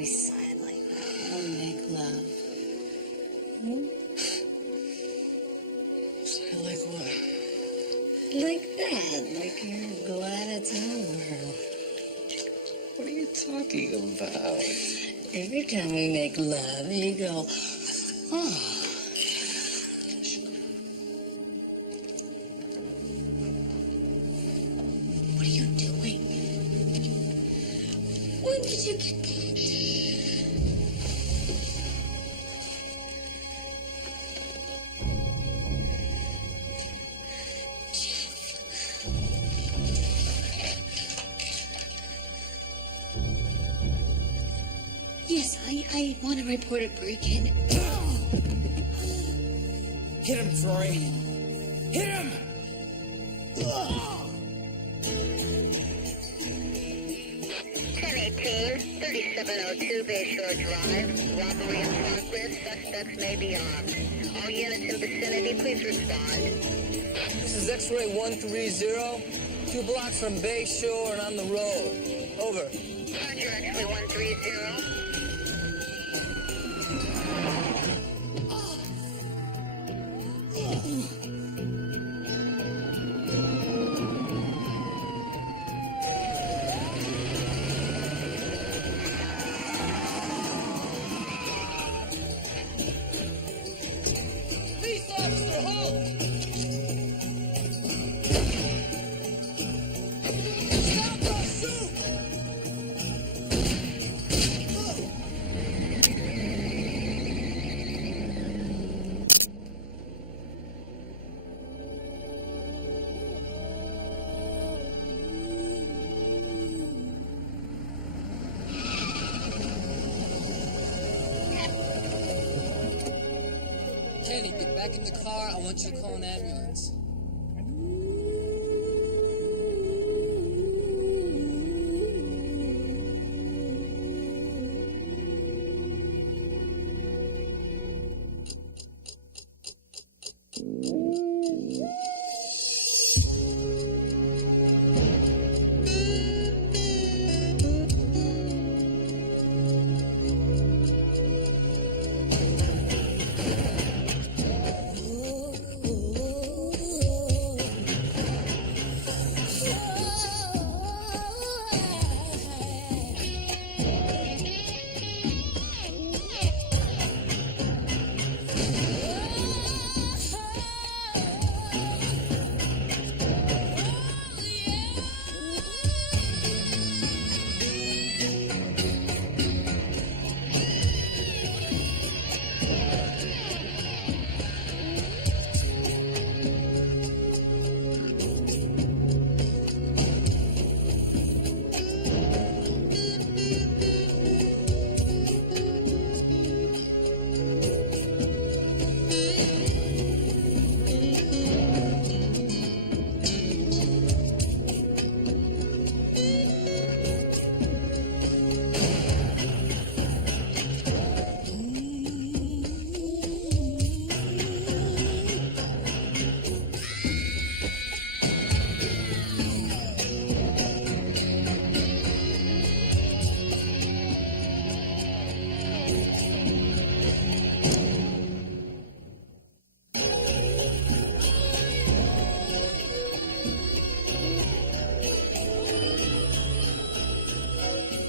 we sigh like that when we make love? Hmm? Sigh like what? Like that, like you're glad it's over. What are you talking about? Every time we make love, you go, oh. What are you doing? When did you get that? Yes, I want to report a break-in. Hit him, Troy. Hit him! 1018, 3702 Bayshore Drive. Robbery in progress. Suspects may be armed. All units in vicinity, please respond. This is S1E20, 2 blocks from Bayshore and on the road. Over. Roger, X-ray 130. Police officer, hold! Stop or shoot! Kenny, get back in the car. I want you to call an ambulance.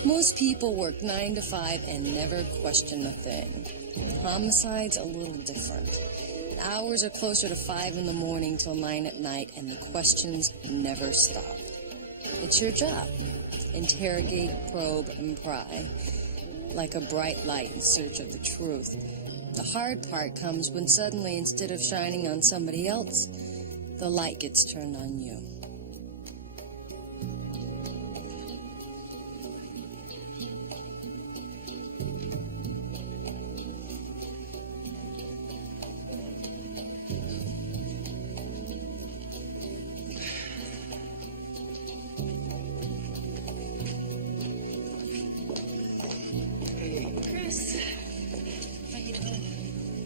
Most people work 9 to 5 and never question a thing. Homicide's a little different. Hours are closer to 5 in the morning till 9 at night, and the questions never stop. It's your job. Interrogate, probe, and pry. Like a bright light in search of the truth. The hard part comes when suddenly, instead of shining on somebody else, the light gets turned on you.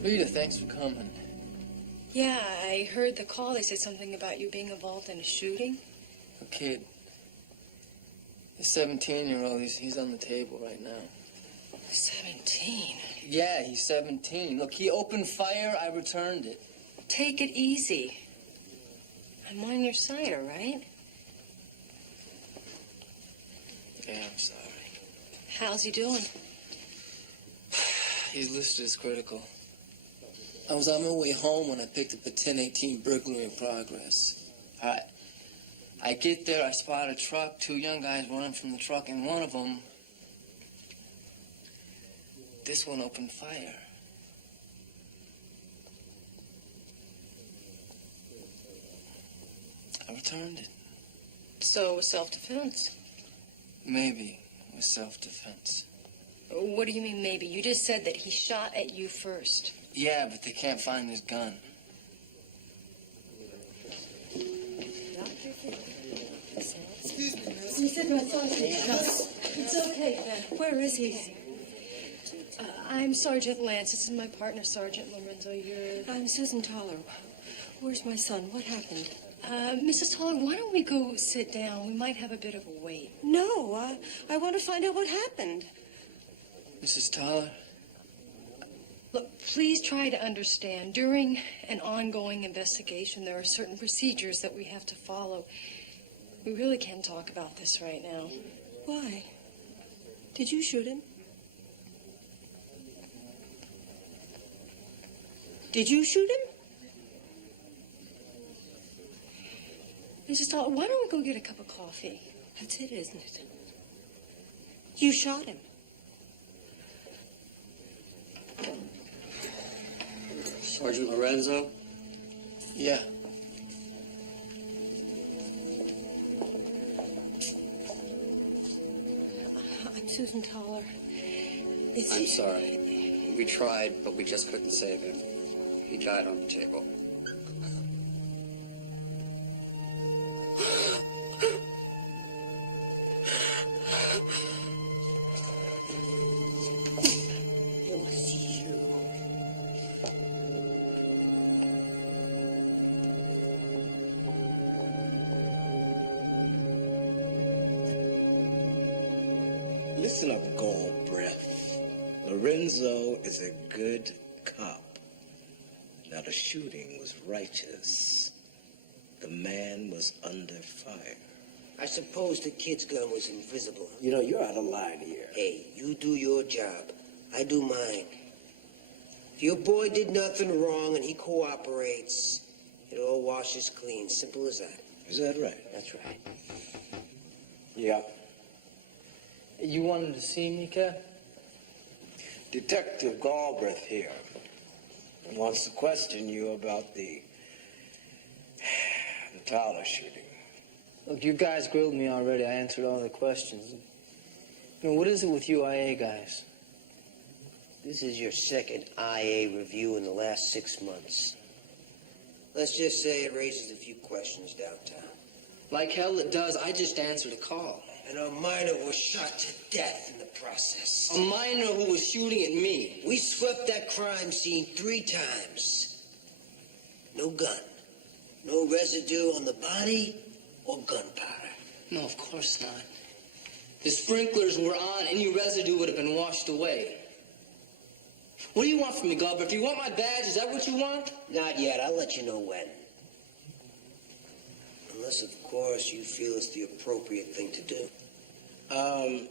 Rita, thanks for coming. Yeah, I heard the call. They said something about you being involved in a shooting. A kid. The 17-year-old, he's on the table right now. 17. Yeah, he's 17. Look, he opened fire, I returned it. Take it easy. I'm on your side, all right? Yeah, I'm sorry. How's he doing? He's listed as critical. I was on my way home when I picked up a 1018 burglary in progress. I get there, I spot a truck, 2 young guys running from the truck, and one of them, this one opened fire. I returned it. So it was self-defense. Maybe it was self-defense. What do you mean, maybe? You just said that he shot at you first. Yeah, but they can't find his gun. He said my son's in the house. It's okay, Ben. Where is he? I'm Sergeant Lance. This is my partner, Sergeant Lorenzo. I'm Susan Toller. Where's my son? What happened? Mrs. Toller, why don't we go sit down? We might have a bit of a wait. No, I want to find out what happened. Mrs. Toller? Look, please try to understand. During an ongoing investigation, there are certain procedures that we have to follow. We really can't talk about this right now. Why? Did you shoot him? Did you shoot him? Mrs. Toller, why don't we go get a cup of coffee? That's it, isn't it? You shot him. Sergeant Lorenzo? Yeah. I'm Susan Toller. I'm sorry. We tried, but we just couldn't save him. He died on the table. It was you. Listen up, gall breath. Lorenzo is a good cop. Now, the shooting was righteous. The man was under fire. I suppose the kid's gun was invisible. You know, you're out of line here. Hey, you do your job. I do mine. If your boy did nothing wrong and he cooperates, it all washes clean. Simple as that. Is that right? That's right. Yeah. You wanted to see me, Cat? Detective Galbraith here wants to question you about the Tyler shooting. Look, you guys grilled me already. I answered all the questions. You know, what is it with you IA guys? This is your second IA review in the last 6 months. Let's just say it raises a few questions downtown. Like hell it does. I just answered a call. And a minor was shot to death in the process. A minor who was shooting at me. We swept that crime scene 3 times. No gun. No residue on the body or gunpowder. No, of course not. The sprinklers were on. Any residue would have been washed away. What do you want from me, Glover? If you want my badge, is that what you want? Not yet. I'll let you know when. Unless, of course, you feel it's the appropriate thing to do. Can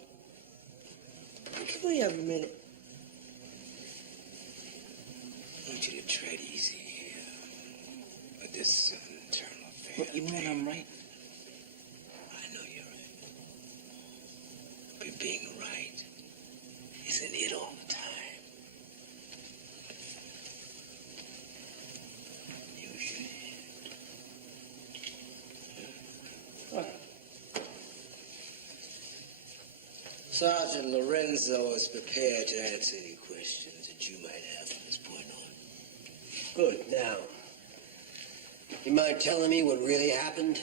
we have a minute? I want you to tread easy here. But this is an internal affair. Look, you know I'm right. I know you're right. But being right isn't it all the time. Use your hand. Sergeant Lorenzo is prepared to answer any questions that you might have from this point on. Good. Now, you mind telling me what really happened?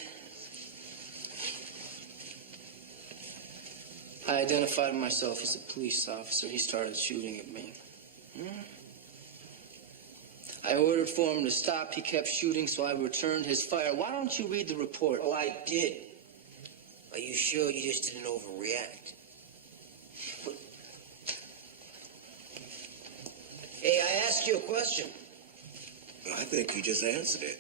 I identified myself as a police officer. He started shooting at me. I ordered for him to stop. He kept shooting, so I returned his fire. Why don't you read the report? Oh, I did. Are you sure you just didn't overreact? Hey, I asked you a question. I think you just answered it.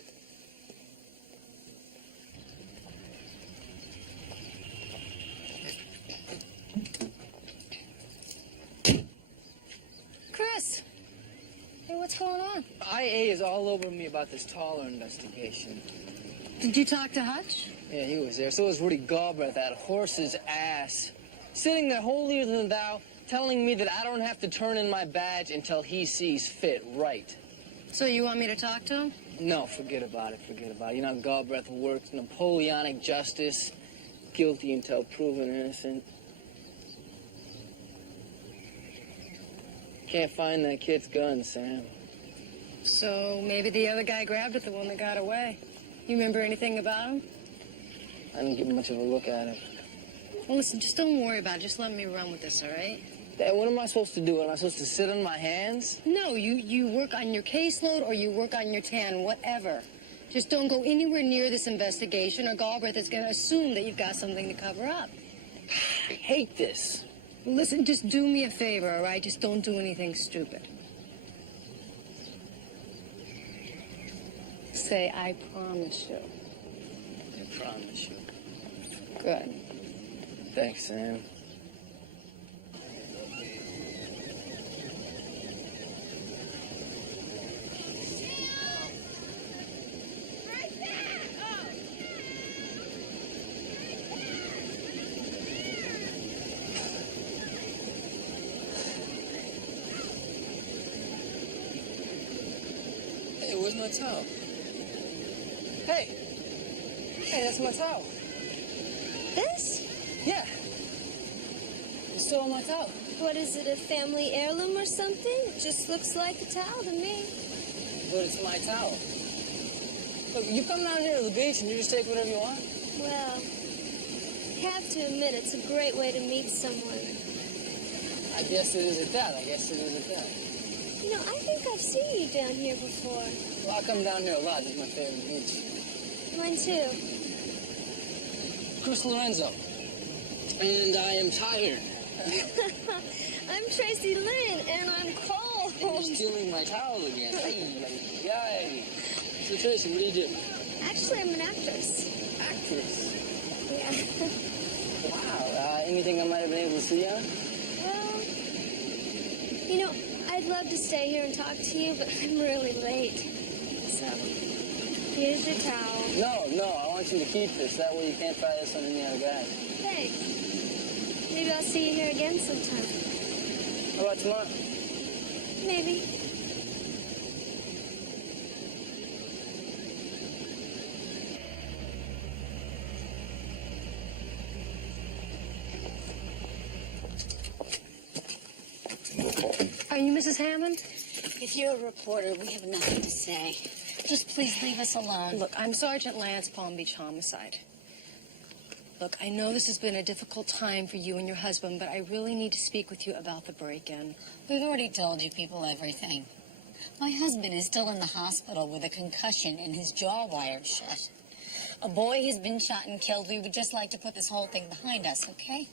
Chris! Hey, what's going on? IA is all over me about this Taller investigation. Did you talk to Hutch? Yeah, he was there. So was Rudy Galbraith, that horse's ass. Sitting there holier than thou, telling me that I don't have to turn in my badge until he sees fit, right? So you want me to talk to him? No, forget about it, forget about it. You know, Galbraith works Napoleonic justice, guilty until proven innocent. Can't find that kid's gun, Sam. So maybe the other guy grabbed it, the one that got away. You remember anything about him? I didn't give much of a look at it. Well, listen, just don't worry about it. Just let me run with this, all right? Dad, what am I supposed to do? Am I supposed to sit on my hands? No, you work on your caseload or you work on your tan, whatever. Just don't go anywhere near this investigation or Galbraith is going to assume that you've got something to cover up. I hate this. Listen, just do me a favor, all right? Just don't do anything stupid. Say, I promise you. I promise you. Good. Thanks, Sam. Hey, where's my towel? Hey! Hey, that's my towel. This? Yeah. You stole my towel. What is it, a family heirloom or something? Just looks like a towel to me. But it's my towel. Look, you come down here to the beach and you just take whatever you want. Well, I have to admit, it's a great way to meet someone. I guess it is at that. I guess it is at that. You know, I think I've seen you down here before. Well, I come down here a lot. It's my favorite beach. Mine too. Chris Lorenzo. And I am tired. I'm Tracy Lynn, and I'm cold. You're stealing my towel again. Yay. So, Tracy, what do you do? Actually, I'm an actress. Actress. Yeah. Wow. Anything I might have been able to see on? Well, you know, I'd love to stay here and talk to you, but I'm really late. So, here's your towel. No, I want you to keep this. That way you can't try this on any other guy. Thanks. Maybe I'll see you here again sometime. How about tomorrow? Maybe. Are you Mrs. Hammond? If you're a reporter, we have nothing to say. Just please leave us alone. Look, I'm Sergeant Lance, Palm Beach Homicide. Look, I know this has been a difficult time for you and your husband, but I really need to speak with you about the break-in. We've already told you people everything. My husband is still in the hospital with a concussion and his jaw wired shut. A boy has been shot and killed. We would just like to put this whole thing behind us, okay?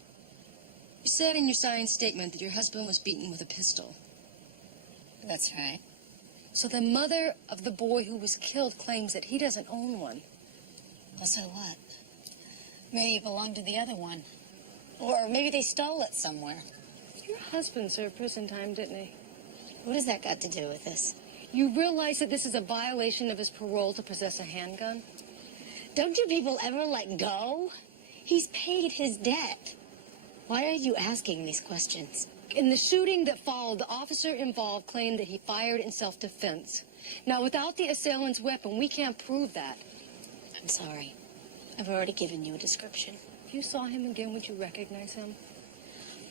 You said in your signed statement that your husband was beaten with a pistol. That's right. So the mother of the boy who was killed claims that he doesn't own one. Well, so what? Maybe it belonged to the other one. Or maybe they stole it somewhere. Your husband served prison time, didn't he? What has that got to do with this? You realize that this is a violation of his parole to possess a handgun? Don't you people ever let go? He's paid his debt. Why are you asking these questions? In the shooting that followed, the officer involved claimed that he fired in self-defense. Now, without the assailant's weapon, we can't prove that. I'm sorry. I've already given you a description. If you saw him again, would you recognize him?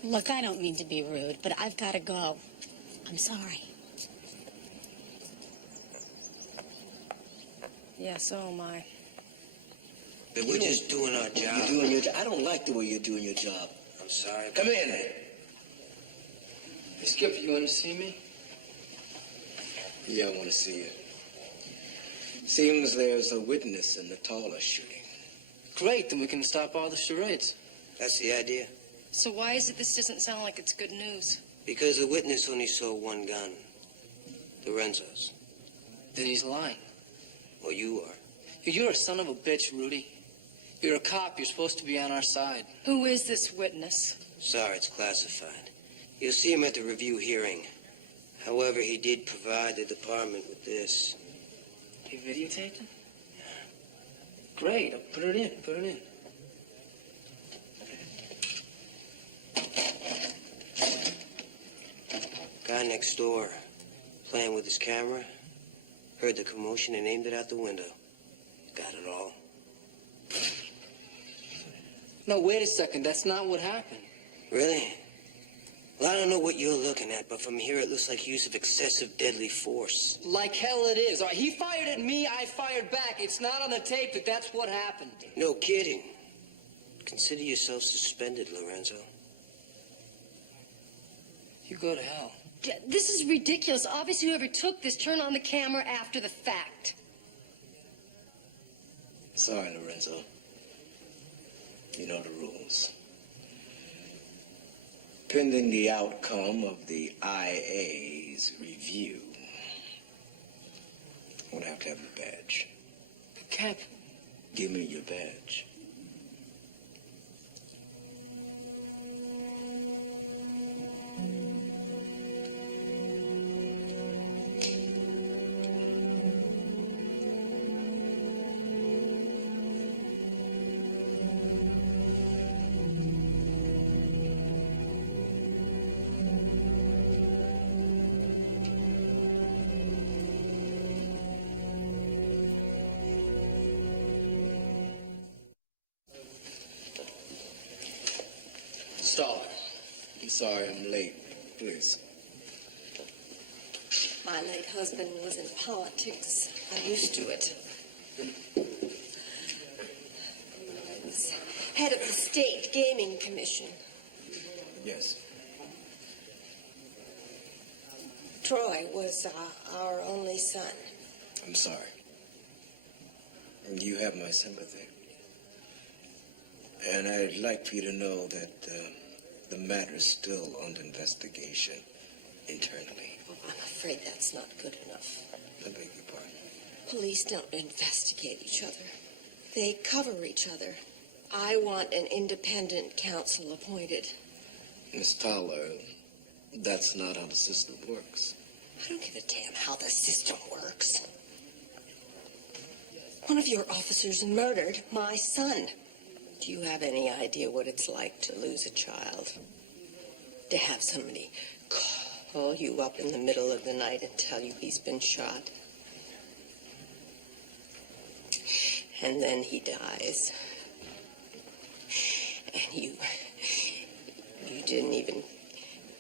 Look, I don't mean to be rude, but I've got to go. I'm sorry. Yeah, so am I. We're just doing our job. You're doing your job. I don't like the way you're doing your job. I'm sorry. Come in. Hey, Skipper, you want to see me? Yeah, I want to see you. Seems there's a witness in the Taller shooting. Great, then we can stop all the charades. That's the idea. So why is it this doesn't sound like it's good news? Because the witness only saw one gun. Lorenzo's. Then he's lying. Well, you are. You're a son of a bitch, Rudy. You're a cop. You're supposed to be on our side. Who is this witness? Sorry, it's classified. You'll see him at the review hearing. However, he did provide the department with this. You videotaped him? Great. I'll put it in. Put it in. Guy next door, playing with his camera, heard the commotion and aimed it out the window. Got it all. No, wait a second. That's not what happened. Really? Well, I don't know what you're looking at, but from here it looks like use of excessive deadly force. Like hell it is. All right, he fired at me, I fired back. It's not on the tape that that's what happened. No kidding. Consider yourself suspended, Lorenzo. You go to hell. This is ridiculous. Obviously, whoever took this turned on the camera after the fact. Sorry, Lorenzo. You know the rules. Pending the outcome of the IA's review, I'm gonna have to have your badge. Cap. Give me your badge. Stall. I'm sorry I'm late. Please. My late husband was in politics. I'm used to it. He was head of the State Gaming Commission. Yes. Troy was our only son. I'm sorry. You have my sympathy. And I'd like for you to know that the matter is still under investigation internally. Oh, I'm afraid that's not good enough. I beg your pardon. Police don't investigate each other. They cover each other. I want an independent counsel appointed. Miss Toller, that's not how the system works. I don't give a damn how the system works. One of your officers murdered my son. Do you have any idea what it's like to lose a child? To have somebody call you up in the middle of the night and tell you he's been shot? And then he dies. And you didn't even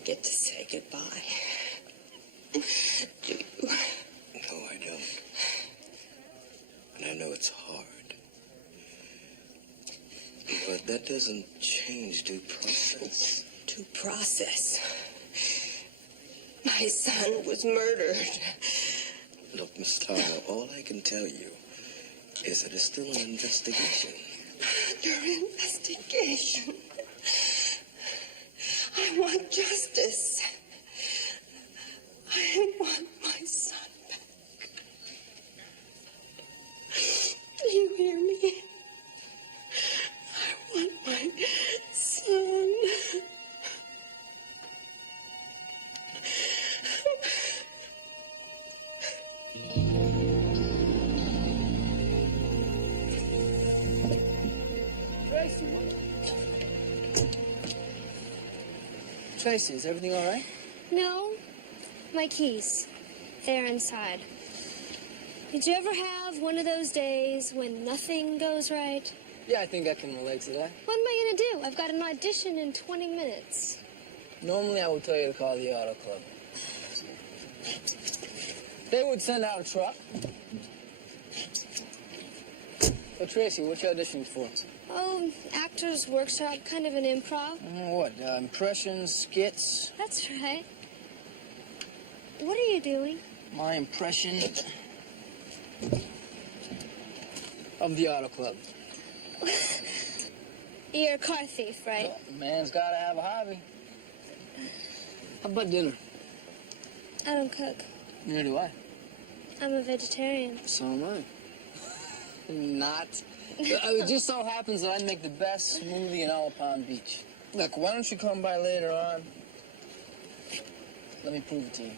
get to say goodbye. Do you? No, I don't. And I know it's hard. But that doesn't change due process. Due process? My son was murdered. Look, Miss Toller, all I can tell you is that it's still an investigation. Under investigation. I want justice. I want my son back. Do you hear me? I want my son. Tracy, is everything all right? No, my keys. They're inside. Did you ever have one of those days when nothing goes right? Yeah, I think I can relate to that. What am I going to do? I've got an audition in 20 minutes. Normally, I would tell you to call the auto club. They would send out a truck. So, Tracy, what you auditioning for? Oh, actor's workshop, kind of an improv. What, impressions, skits? That's right. What are you doing? My impression of the auto club. You're a car thief, right? Well, man's got to have a hobby. How about dinner? I don't cook. Neither do I. I'm a vegetarian. So am I. Not. It just so happens that I make the best smoothie in all of Palm Beach. Look, why don't you come by later on? Let me prove it to you.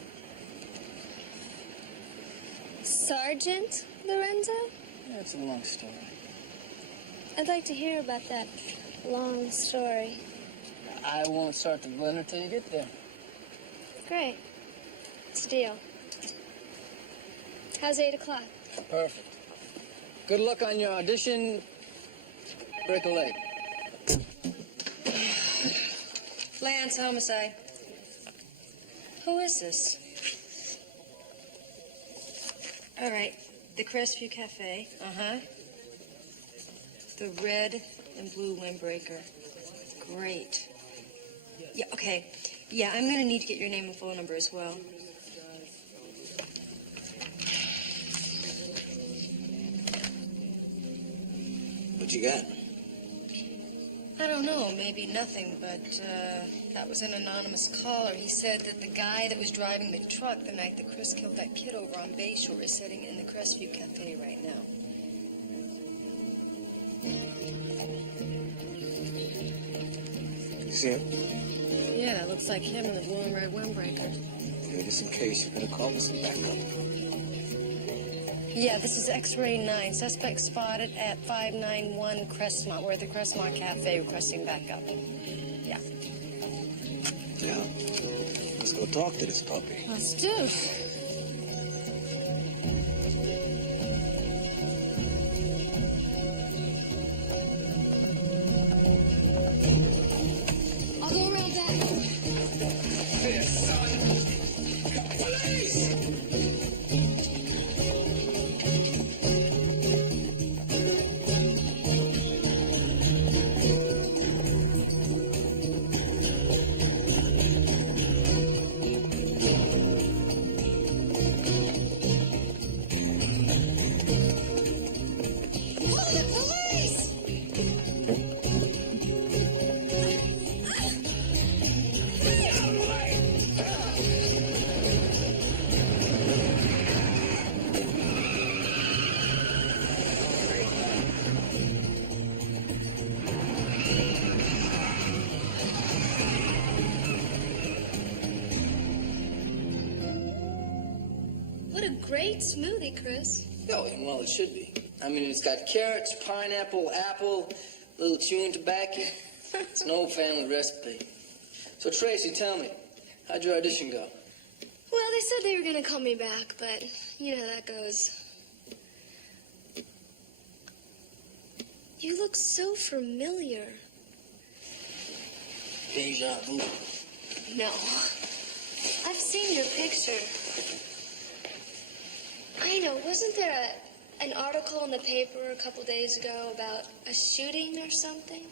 Sergeant Lorenzo? Yeah, it's a long story. I'd like to hear about that long story. I won't start the blender till you get there. Great. It's a deal. How's 8 o'clock? Perfect. Good luck on your audition. Break a leg. Lance, homicide. Who is this? All right, the Crestview Cafe. Uh-huh. The red and blue windbreaker. Great. Yeah, okay. Yeah, I'm gonna need to get your name and phone number as well. What you got? I don't know, maybe nothing, but that was an anonymous caller. He said that the guy that was driving the truck the night that Chris killed that kid over on Bayshore is sitting in the Crestview Cafe right now. You see him? Yeah, looks like him in the blue and red windbreaker. Hey, just in case, you better call us some backup. Yeah, this is X-Ray 9. Suspect spotted at 591 Crestmont. We're at the Crestmont Cafe requesting backup. Yeah. Yeah. Let's go talk to this puppy. Let's do. I'll go around back. Hey, son! Police! What a great smoothie, Chris. Oh, and well, it should be. I mean, it's got carrots, pineapple, apple, a little chewing tobacco. It's an old family recipe. So, Tracy, tell me, how'd your audition go? Well, they said they were going to call me back, but you know how that goes. You look so familiar. Deja vu. No. I've seen your picture. I know, wasn't there an article in the paper a couple days ago about a shooting or something?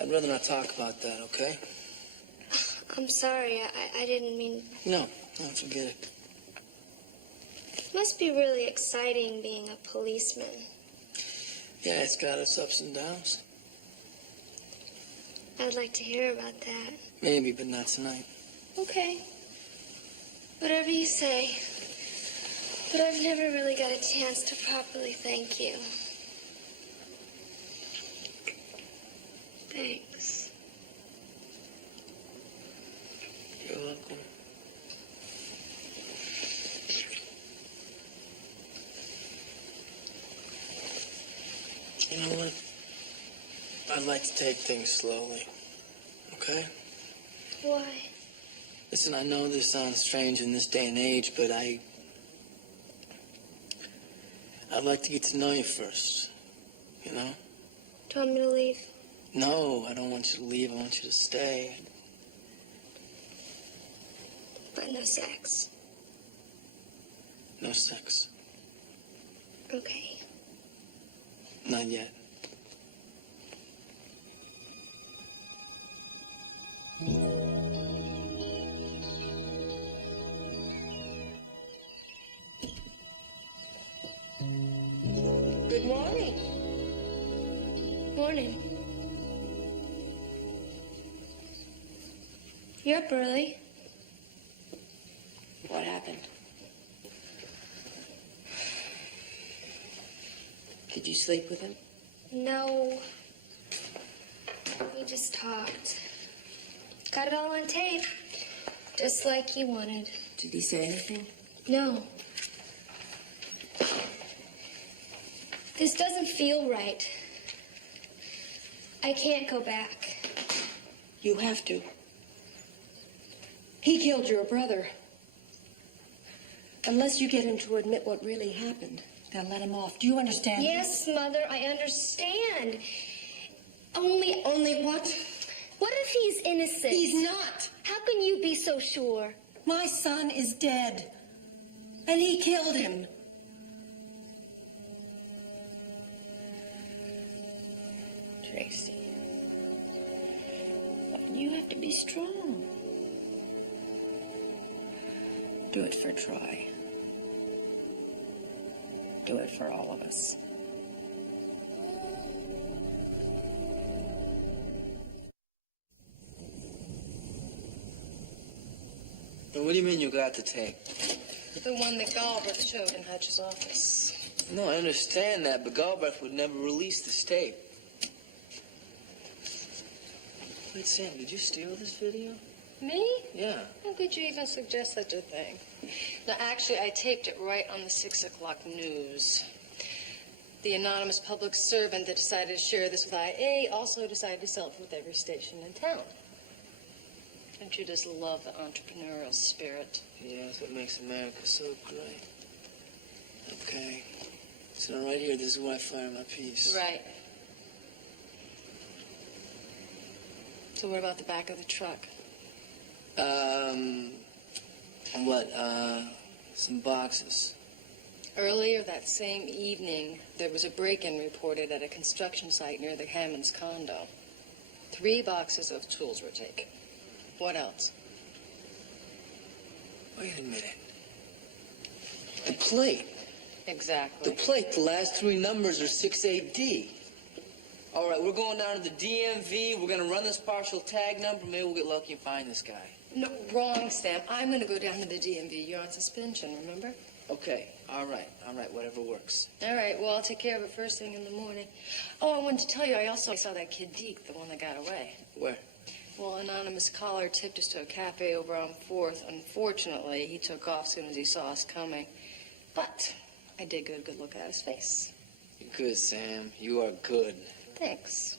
I'd rather not talk about that, okay? I'm sorry, I didn't mean... No, forget it. Must be really exciting being a policeman. Yeah, it's got its ups and downs. I'd like to hear about that. Maybe, but not tonight. Okay. Whatever you say. But I've never really got a chance to properly thank you. Thanks. You're welcome. You know what? I'd like to take things slowly. Okay? Why? Listen, I know this sounds strange in this day and age, but I'd like to get to know you first. You know? Do you want me to leave? No, I don't want you to leave. I want you to stay. But no sex. No sex. Okay. Not yet. Good morning. Morning. You're up early. What happened? Did you sleep with him? No. We just talked. Got it all on tape. Just like he wanted. Did he say anything? No. This doesn't feel right. I can't go back. You have to. He killed your brother. Unless you get him to admit what really happened, they'll let him off. Do you understand? Yes, Mother, I understand. Only what? What if he's innocent? He's not. How can you be so sure? My son is dead. And he killed him. Tracy. You have to be strong. Do it for Troy. Do it for all of us. What do you mean you got the tape? The one that Galbraith showed in Hutch's office. No, I understand that, but Galbraith would never release this tape. Wait, Sam, did you steal this video? Me? Yeah. How could you even suggest such a thing? No, actually, I taped it right on the 6 o'clock news. The anonymous public servant that decided to share this with IA also decided to sell it with every station in town. Don't you just love the entrepreneurial spirit? Yeah, that's what makes America so great. Okay. So right here, this is where I fire my piece. Right. So what about the back of the truck? Some boxes. Earlier that same evening, there was a break-in reported at a construction site near the Hammonds' condo. 3 boxes of tools were taken. What else? Wait a minute. The plate. Exactly. The plate, the last 3 numbers are 68D. All right, we're going down to the DMV. We're going to run this partial tag number. Maybe we'll get lucky and find this guy. No, wrong, Sam. I'm going to go down to the DMV. You're on suspension, remember? Okay, all right, whatever works. All right, well, I'll take care of it first thing in the morning. Oh, I wanted to tell you, I also saw that kid Deke, the one that got away. Where? Well, an anonymous caller tipped us to a cafe over on 4th. Unfortunately, he took off as soon as he saw us coming. But I did get a good look at his face. You're good, Sam. You are good. Thanks.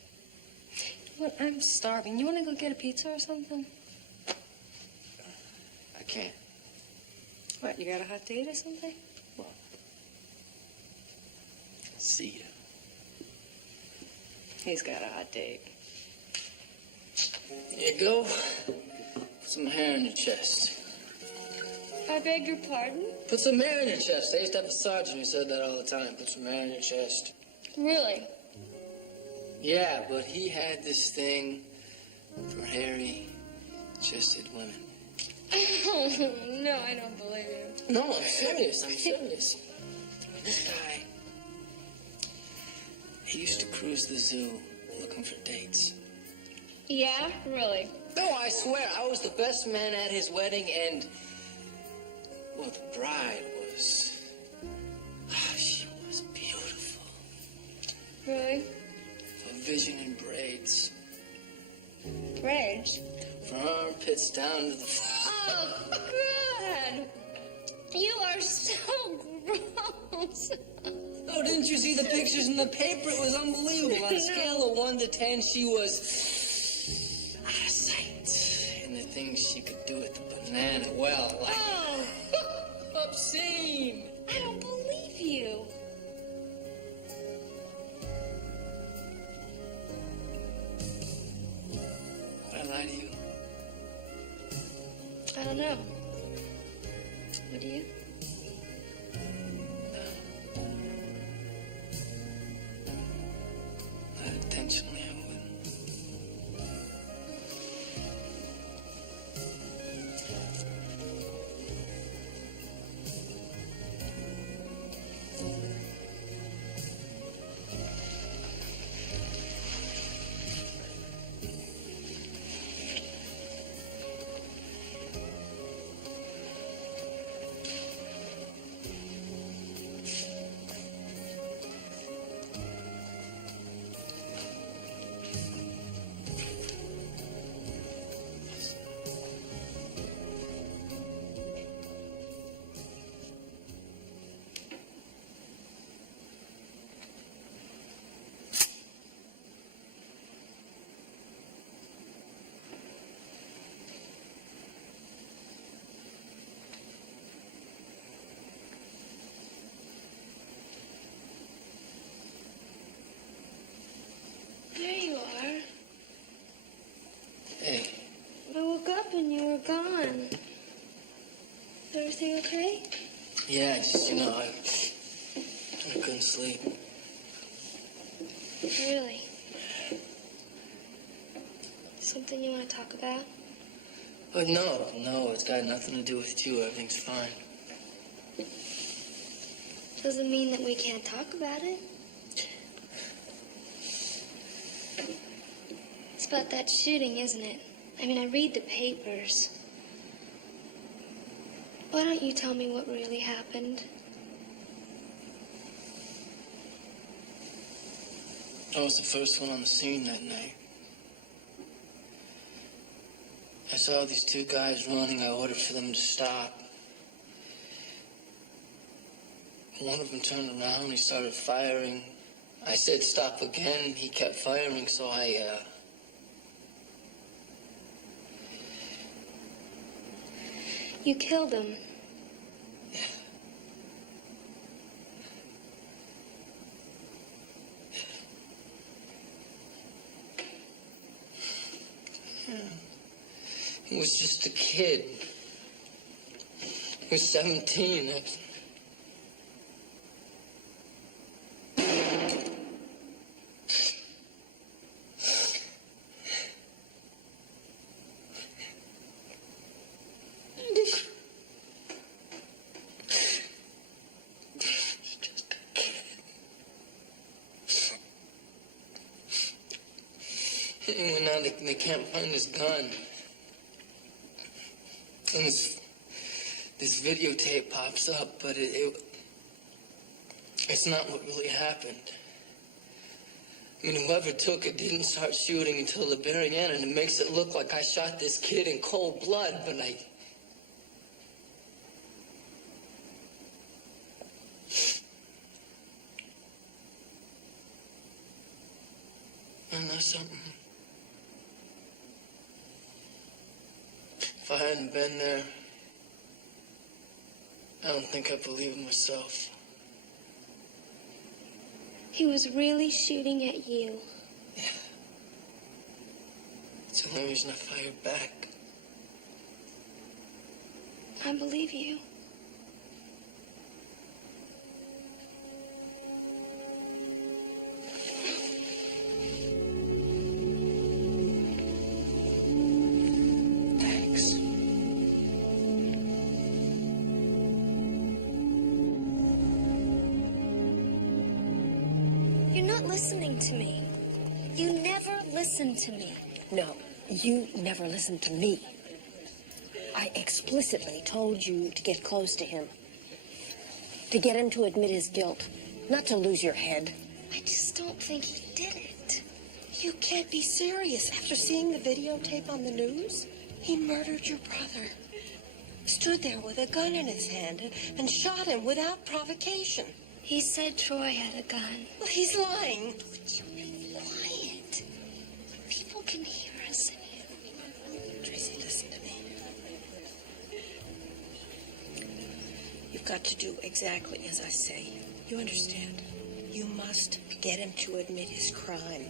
You know what? I'm starving. You want to go get a pizza or something? I can't. What, you got a hot date or something? Well, see ya. He's got a hot date. Here you go. Put some hair in your chest. I beg your pardon? Put some hair in your chest. I used to have a sergeant who said that all the time. Put some hair in your chest. Really? Yeah, but he had this thing for hairy, chested women. No, I don't believe you. No, I'm serious. This guy, he used to cruise the zoo looking for dates. Yeah, really? No, I swear, I was the best man at his wedding, and, well, the bride was, she was beautiful. Really? A vision in braids. Braids? From armpits down to the floor. Oh, God! You are so gross. Oh, didn't you see the pictures in the paper? It was unbelievable. On a scale of 1 to 10, she was out of sight. And the things she could do at the banana well, like obscene. I don't believe you. I lie to you. I don't know. What do you? Not intentionally, I wouldn't. Yeah, just, you know, I couldn't sleep. Really? Something you want to talk about? But no, it's got nothing to do with you. Everything's fine. Doesn't mean that we can't talk about it. It's about that shooting, isn't it? I mean, I read the papers. Why don't you tell me what really happened? I was the first one on the scene that night. I saw these two guys running. I ordered for them to stop. One of them turned around. He started firing. I said stop again. He kept firing, so You killed him. He was just a kid. He was 17. And now they can't find his gun. And this videotape pops up, but it's not what really happened. I mean, whoever took it didn't start shooting until the very end, and it makes it look like I shot this kid in cold blood, but I know something. If I hadn't been there, I don't think I believe in myself. He was really shooting at you. Yeah. It's the only reason I fired back. I believe you. You're not listening to me. You never listen to me. No, you never listened to me. I explicitly told you to get close to him. To get him to admit his guilt. Not to lose your head. I just don't think he did it. You can't be serious. After seeing the videotape on the news, he murdered your brother. Stood there with a gun in his hand and shot him without provocation. He said Troy had a gun. Well, he's lying. Would you be quiet? People can hear us in here. Tracy, listen to me. You've got to do exactly as I say. You understand? You must get him to admit his crime.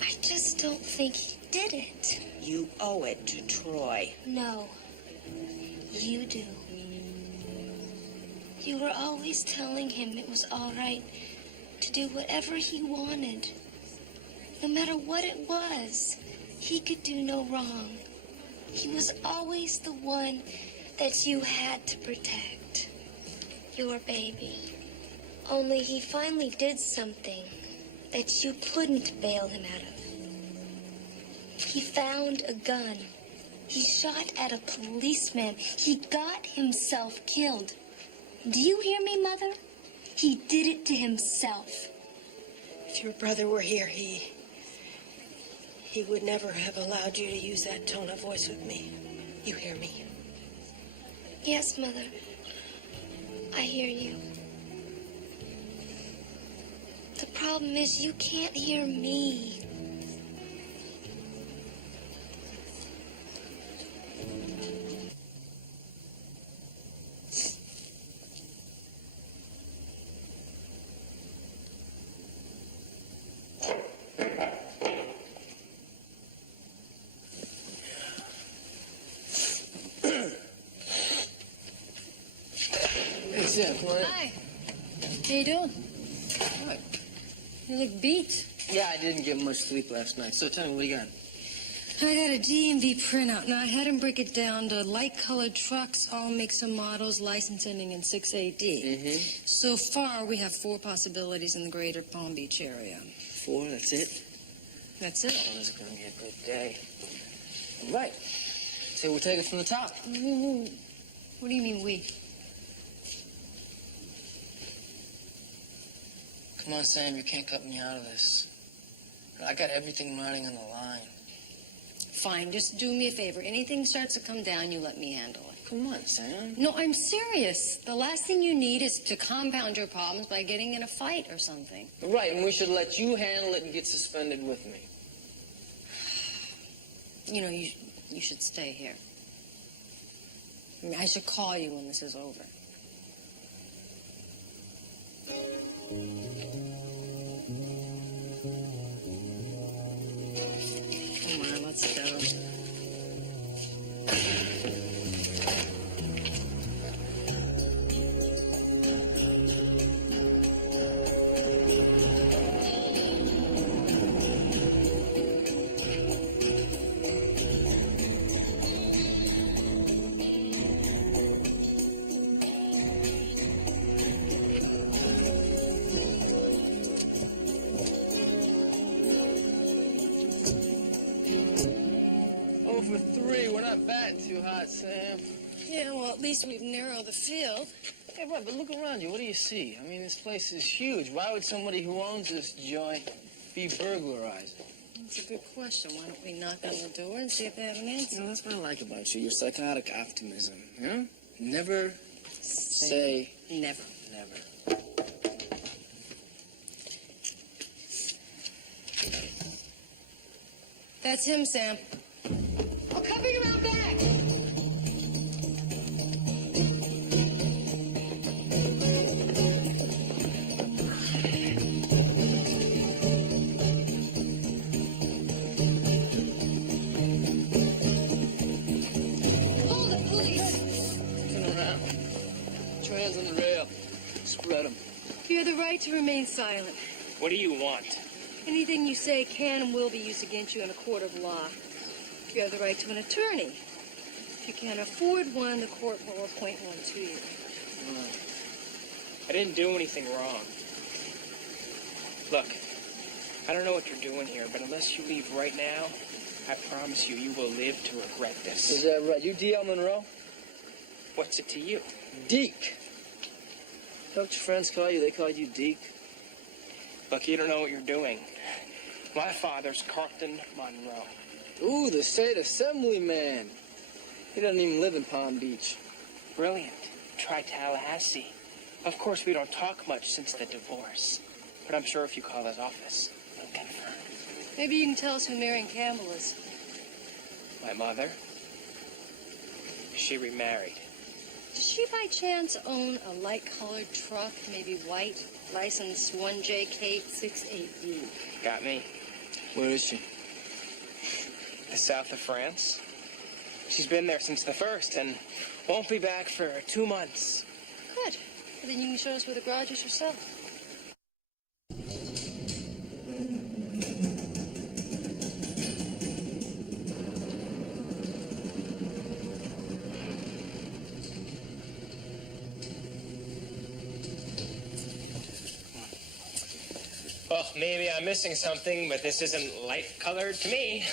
I just don't think he did it. You owe it to Troy. No. You do. You were always telling him it was all right to do whatever he wanted. No matter what it was, he could do no wrong. He was always the one that you had to protect. Your baby. Only he finally did something that you couldn't bail him out of. He found a gun. He shot at a policeman. He got himself killed. Do you hear me, Mother? He did it to himself. If your brother were here, he would never have allowed you to use that tone of voice with me. You hear me? Yes, Mother. I hear you. The problem is you can't hear me. Sam, come on in. Hi. How you doing? What? You look beat. Yeah, I didn't get much sleep last night. So tell me, what do you got? I got a DMV printout. Now, I had him break it down to light-colored trucks, all makes and models, license ending in 6AD. Mm-hmm. So far, we have 4 possibilities in the greater Palm Beach area. 4, that's it? That's it. Oh, this is going to be a good day. All right. So we'll take it from the top. What do you mean, we? Come on, Sam, you can't cut me out of this. I got everything riding on the line. Fine, just do me a favor. Anything starts to come down, you let me handle it. Come on, Sam. No, I'm serious. The last thing you need is to compound your problems by getting in a fight or something. Right, and we should let you handle it and get suspended with me. You know, you should stay here. I mean, I should call you when this is over. Come on, let's go. For 3, we're not batting too hot, Sam. Yeah, well, at least we've narrowed the field. Hey, right, but look around you. What do you see? I mean, this place is huge. Why would somebody who owns this joint be burglarized? That's a good question. Why don't we knock on the door and see if they have an answer? You know, that's what I like about you. Your psychotic optimism. You know? Never say never. Never. That's him, Sam. I'll cover you around back. Hold it, please. Turn around. Put your hands on the rail. Spread them. You have the right to remain silent. What do you want? Anything you say can and will be used against you in a court of law. You have the right to an attorney. If you can't afford one, the court will appoint one to you. I didn't do anything wrong. Look, I don't know what you're doing here, but unless you leave right now, I promise you, you will live to regret this. Is that right? You D.L. Monroe? What's it to you? Deke. Is that what your friends call you? They call you Deke? Look, you don't know what you're doing. My father's Carlton Monroe. Ooh, the state assemblyman. He doesn't even live in Palm Beach. Brilliant. Try Tallahassee. Of course, we don't talk much since the divorce. But I'm sure if you call his office, he'll confirm. Maybe you can tell us who Marion Campbell is. My mother? She remarried. Does she by chance own a light-colored truck, maybe white, license 1JK68D? Got me. Where is she? The south of France. She's been there since the 1st and won't be back for 2 months. Good. Well, then you can show us where the garage is yourself. Well, maybe I'm missing something, but this isn't light-colored to me.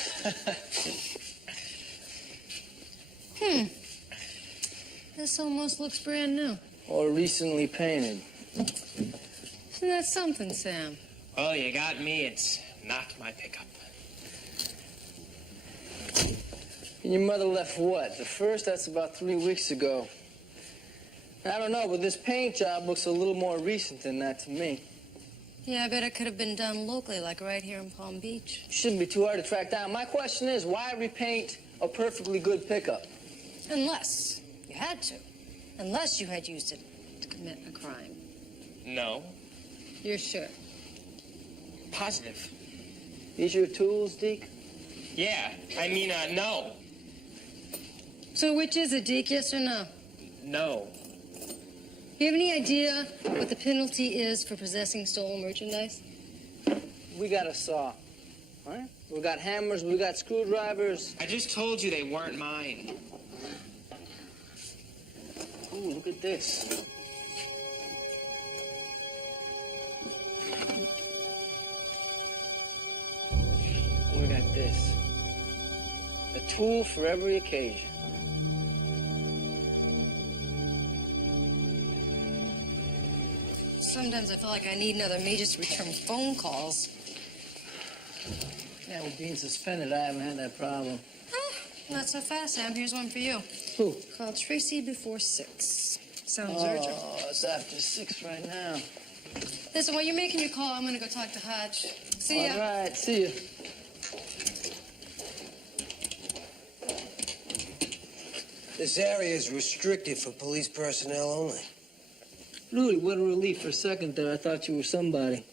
This almost looks brand new. Or recently painted. Isn't that something, Sam? Well, you got me. It's not my pickup. And your mother left what? The 1st? That's about 3 weeks ago. I don't know, but this paint job looks a little more recent than that to me. Yeah, I bet it could have been done locally, like right here in Palm Beach. Shouldn't be too hard to track down. My question is, why repaint a perfectly good pickup? Unless you had to. Unless you had used it to commit a crime. No. You're sure? Positive. These your tools, Deke? Yeah. I mean, no. So which is it, Deke, yes or no? No. You have any idea what the penalty is for possessing stolen merchandise? We got a saw. All right? We got hammers, we got screwdrivers. I just told you they weren't mine. Ooh, look at this. We got this. A tool for every occasion. Sometimes I feel like I need another me just to return phone calls. Yeah, with being suspended, I haven't had that problem. Not so fast, Sam. Here's one for you. Who? Call Tracy before 6. Sounds urgent. Oh, it's after 6 right now. Listen, while you're making your call, I'm going to go talk to Hutch. See ya. All right, see you. This area is restricted for police personnel only. Rudy, what a relief. For a second there, I thought you were somebody.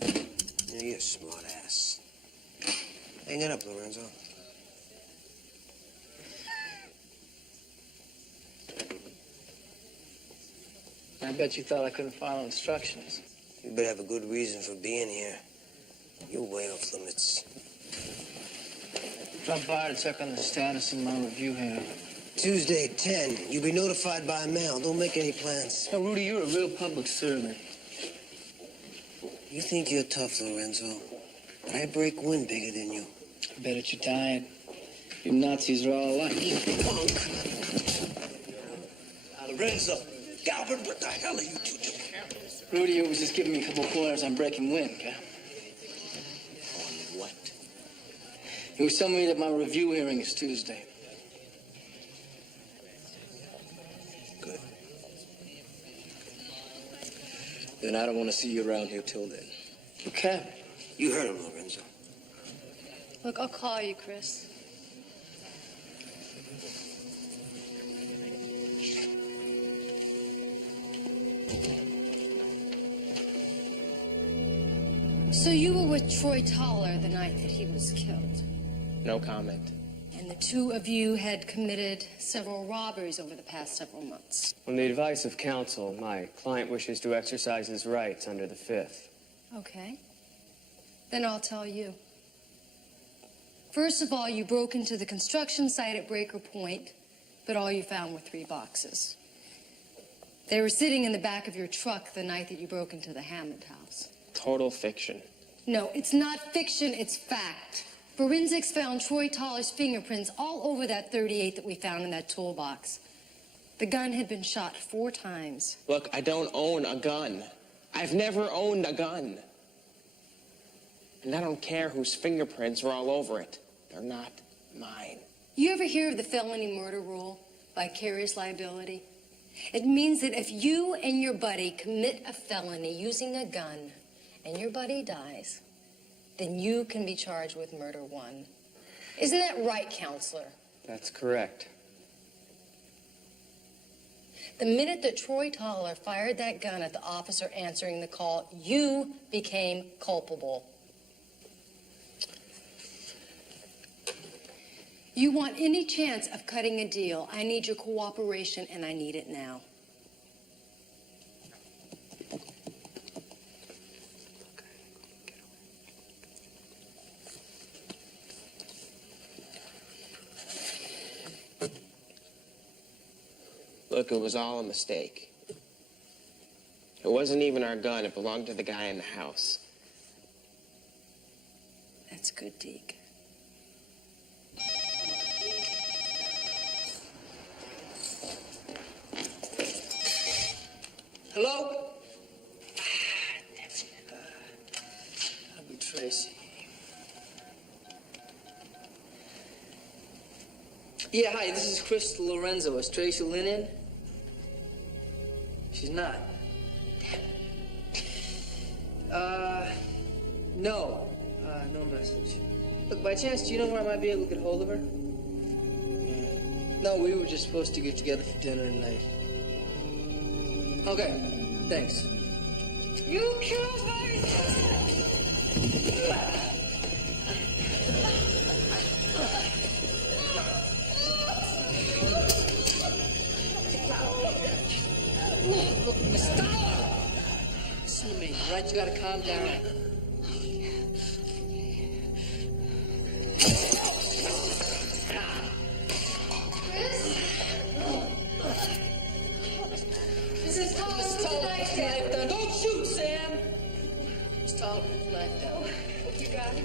Yeah, you're a smart ass. Hang it up, Lorenzo. I bet you thought I couldn't follow instructions. You better have a good reason for being here. You're way off limits. Drop by to check on the status of my review here. Tuesday at 10. You'll be notified by mail. Don't make any plans. Now, Rudy, you're a real public servant. You think you're tough, Lorenzo. But I break wind bigger than you. I bet at your diet. You Nazis are all alike. You punk. Lorenzo. Galvin, what the hell are you two doing? Rudy, you was just giving me a couple pointers on breaking wind, pal. On what? He was telling me that my review hearing is Tuesday. Good. Then I don't want to see you around here till then. Okay. You heard him, Lorenzo. Look, I'll call you, Chris. So you were with Troy Toller the night that he was killed, No comment. and the two of you had committed several robberies over the past several months. On the advice of counsel, my client wishes to exercise his rights under the Fifth. Okay. Then I'll tell you. First of all, you broke into the construction site at Breaker Point, but all you found were 3 boxes. They were sitting in the back of your truck the night that you broke into the Hammond house. Total fiction. No, it's not fiction, it's fact. Forensics found Troy Toller's fingerprints all over that .38 that we found in that toolbox. The gun had been shot 4 times. Look, I don't own a gun. I've never owned a gun. And I don't care whose fingerprints are all over it. They're not mine. You ever hear of the felony murder rule, vicarious liability? It means that if you and your buddy commit a felony using a gun and your buddy dies, then you can be charged with murder 1. Isn't that right, counselor? That's correct. The minute that Troy Toller fired that gun at the officer answering the call, you became culpable. You want any chance of cutting a deal, I need your cooperation, and I need it now. Look, it was all a mistake. It wasn't even our gun. It belonged to the guy in the house. That's good, Deke. Hello? I'll be Tracy. Yeah, hi, this is Chris Lorenzo. Is Tracy Lynn in? She's not. No. No message. Look, by chance, do you know where I might be able to get hold of her? No, we were just supposed to get together for dinner tonight. Okay, thanks. You killed my son! You gotta calm down. Mrs. Thomas, knife down. Don't shoot, Sam! Miss Thomas, knife down. You got it.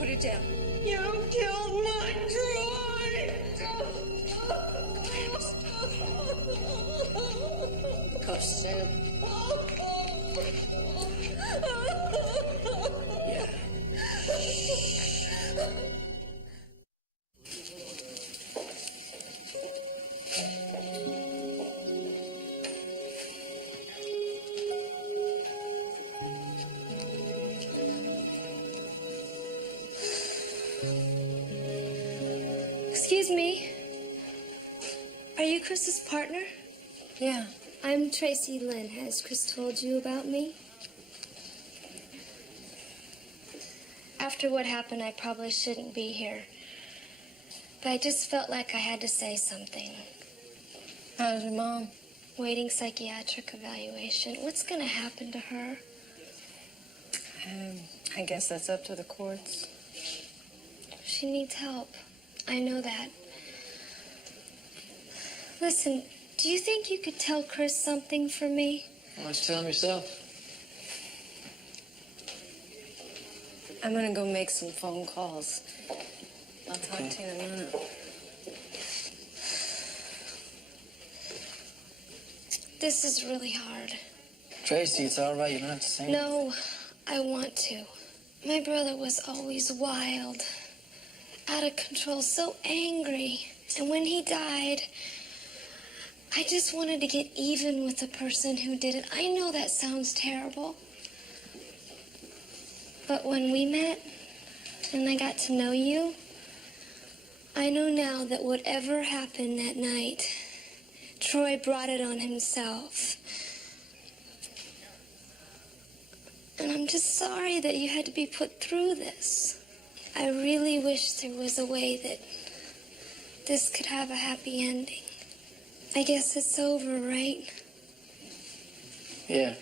Put it down. You killed my Troy! Cuffs, Sam. Yeah. Excuse me. Are you Chris's partner? Yeah. I'm Tracy Lynn. Has Chris told you about me? After what happened, I probably shouldn't be here. But I just felt like I had to say something. How's your mom? Waiting psychiatric evaluation. What's going to happen to her? I guess that's up to the courts. She needs help. I know that. Listen, do you think you could tell Chris something for me? Why don't you tell him yourself? I'm gonna go make some phone calls. I'll talk to you in a minute. This is really hard. Tracy, it's all right. You don't have to say anything. No, I want to. My brother was always wild, out of control, so angry. And when he died, I just wanted to get even with the person who did it. I know that sounds terrible. But when we met and I got to know you, I know now that whatever happened that night, Troy brought it on himself. And I'm just sorry that you had to be put through this. I really wish there was a way that this could have a happy ending. I guess it's over, right? Yeah.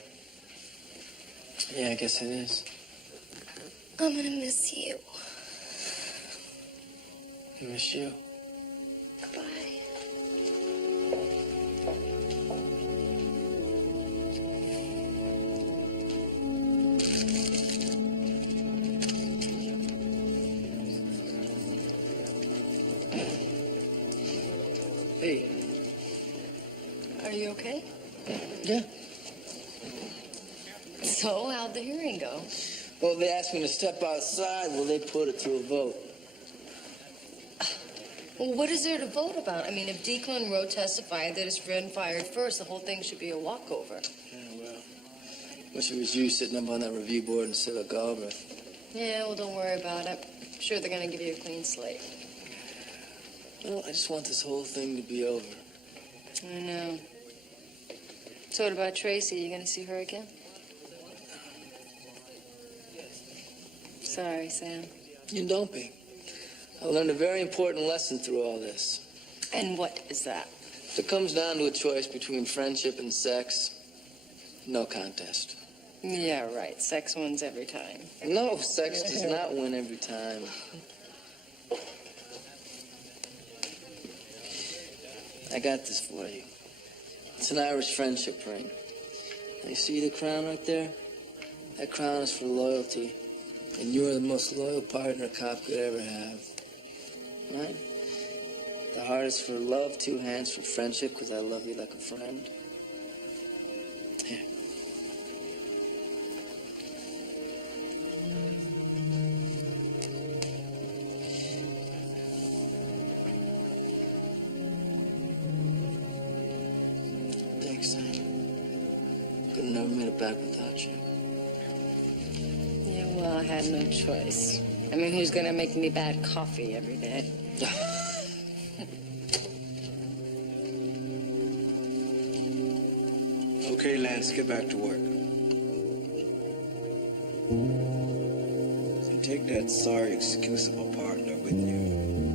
Yeah, I guess it is. I'm gonna miss you. I miss you. Goodbye. Hey. Are you okay? Yeah. So, how'd the hearing go? Well, they asked me to step outside. Well, they put it to a vote. Well, what is there to vote about? I mean, if Declan and Rowe testified that his friend fired first, the whole thing should be a walkover. Yeah, well, wish it was you sitting up on that review board instead of Galbraith. Yeah, well, don't worry about it. I'm sure they're gonna give you a clean slate. Well, I just want this whole thing to be over. I know. So what about Tracy? You gonna see her again? Sorry, Sam. You don't be. I learned a very important lesson through all this. And what is that? If it comes down to a choice between friendship and sex, no contest. Yeah, right. Sex wins every time. No, sex does not win every time. I got this for you. It's an Irish friendship ring. Now, you see the crown right there? That crown is for loyalty. And you are the most loyal partner a cop could ever have. Right? The heart is for love, two hands for friendship, because I love you like a friend. Here. Thanks, Sam. Could have never made it back without you. Yeah, well, I had no choice. I mean, who's gonna make me bad coffee every day? Okay, Lance, get back to work. And take that sorry, excusable partner with you.